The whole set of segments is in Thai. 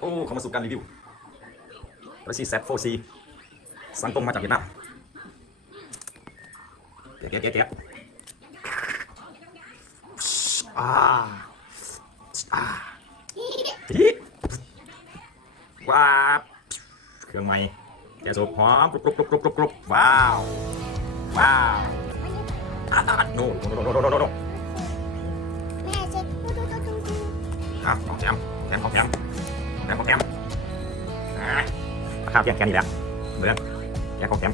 โอ้เข้ามาสู่การรีวิวรัสซีแซดโฟซีสั่งตรงมาจากเวียดนามแกะอ่าทีว้าเครื่องใหม่แกะสูบหอมกรุบว้าวโน่ของแถมราคาเพียงแค่นี้แหละเบื่อแกของแถม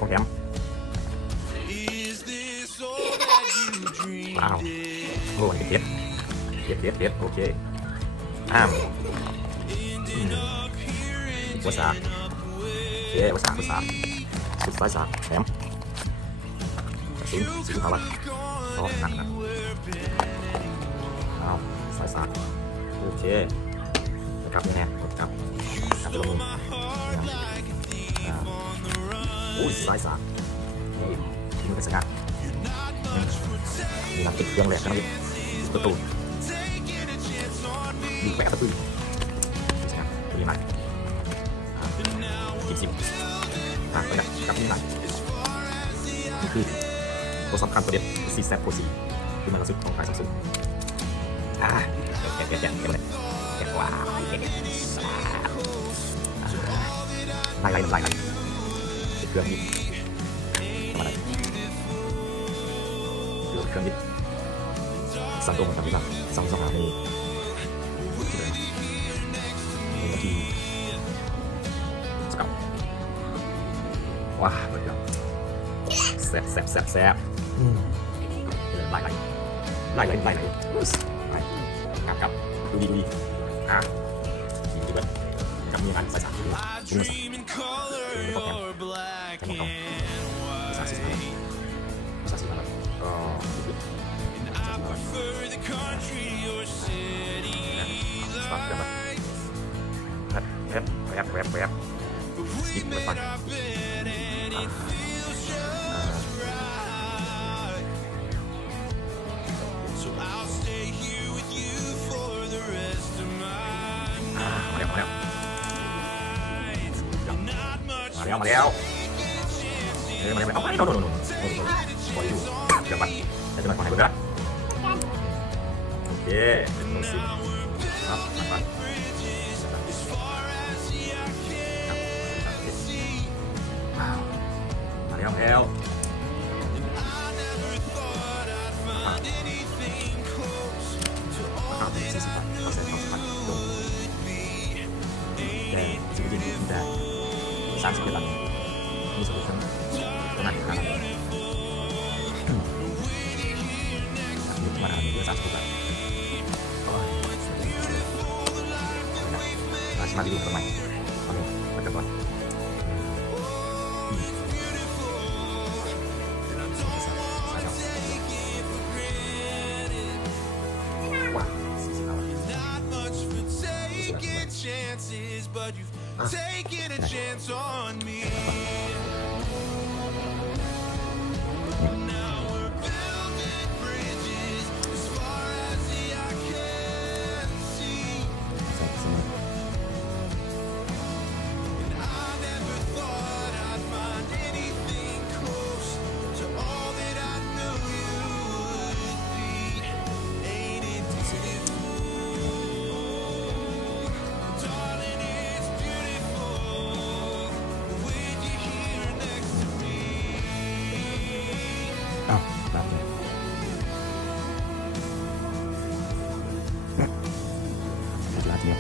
ว้าวโอ้ยเด็ดโอเคภาษาโอเคภาษาสุดสายสาแถมสิงอะไรอ๋อหนักเอาสายสาโอเคนะครับนี่แน่กลับไปลงมืออุ้ยสายสานี่มันเป็นสัญญาณมีหลังติดเครื่องแหลกนะพี่ประตูมีแปะประตูตัวนี้มา10ไปนะกับนี่มานี่คือตัวสำคัญตัวเด็ดซีแซดโปรซีคือมันรู้สึกของขายซัมซุงแกะเลยแกะว้าวไล่เครื่องนี้ทำอะไรเครื่องนี้สั่งตรงมาจากที่ร้านสั่งหาในที่สกัดว้าเปิดแล้วแซ่บไล่กับดูดีดีแบบกับมีอันใส่สารชุ่มแล้วก็แถมภาษาสิบอะไรก็สตาร์ทกันแบบแวบอีกไปฟังมาแล้วเอาไปโน่นปล่อยอยู่เดี๋ยวมันจะมาขอให้ดูด้วยโอเคลงสิครับมาแล้ว30 เป็นหลักมีสมุดทั้งขนาดขนาดยุคมารามี30 บาทราชมาดีดูกันใหม่เอาเลยมากันก่อนTaking a chance on me. Now we're building bridges as far as the eye can see. And I never thought I'd find anything close to all that I knew you would be. Ain't it beautiful, darling? It's beautiful.With you here next to me. แบบนี้ลาเทีย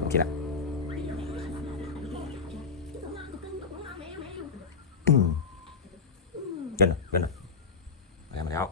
โอเคละเกินมาแล้ว